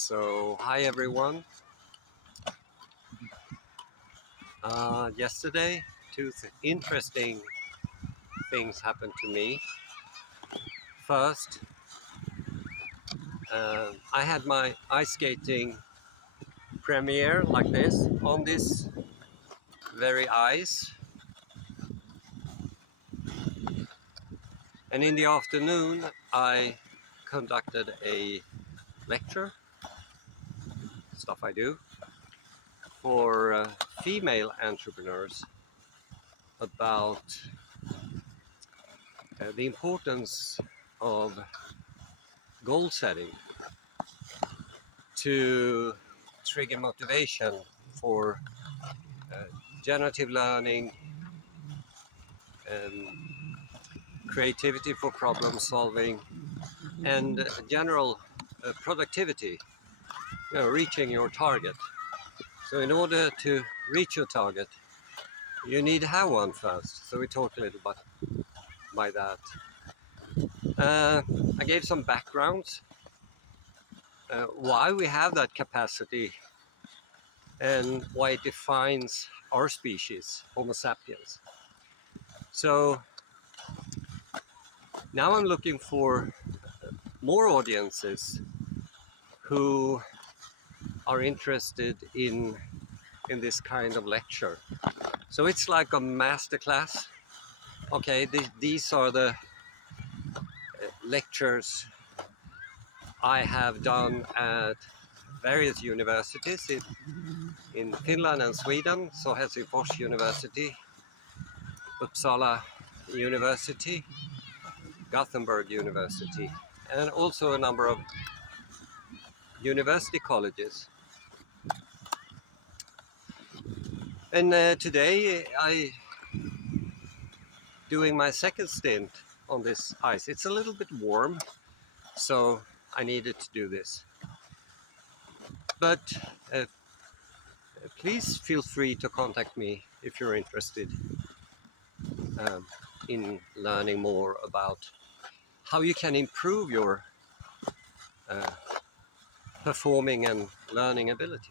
So, hi everyone. Yesterday, two interesting things happened to me. First, I had my ice skating premiere like this on this very ice, and in the afternoon, I conducted a lecture, stuff I do, for female entrepreneurs about the importance of goal setting to trigger motivation for generative learning and creativity for problem solving and general productivity, reaching your target. So in order to reach your target, you need to have one first. So we talk a little bit by that. I gave some backgrounds why we have that capacity and why it defines our species, Homo sapiens. So now I'm looking for more audiences who are interested in this kind of lecture. So it's like a masterclass. Okay, these are the lectures I have done at various universities in Finland and Sweden. So Helsingfors University, Uppsala University, Gothenburg University, and also a number of university colleges. And today I doing my second stint on this ice. It's a little bit warm, so I needed to do this. But please feel free to contact me if you're interested in learning more about how you can improve your performing and learning ability.